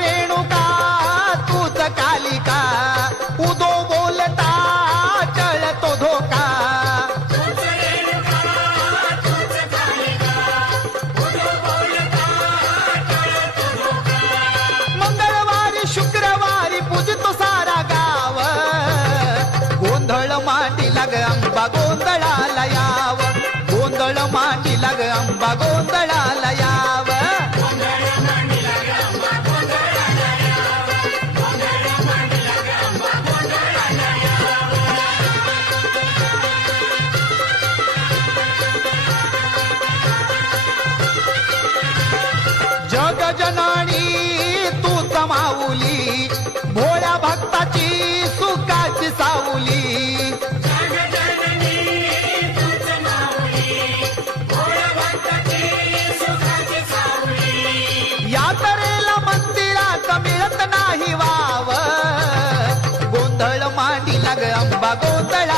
रेणुका तूच कालिका, उदो बोलता टळतो धोका. मंगळवारी शुक्रवारी पूजतो सारा गाव, गोंधळ मांडीला ग अंबा गोंधळाला याव, गोंधळ मांडीला ग अंबा गोंधळाला याव. जग जननी तूच माऊली, भोळ्या भक्ताची सुखाची सावली. यात्रेला मंदिरात मिळत नाही वाव, गोंधळ मांडीला ग अंबा गोंधळ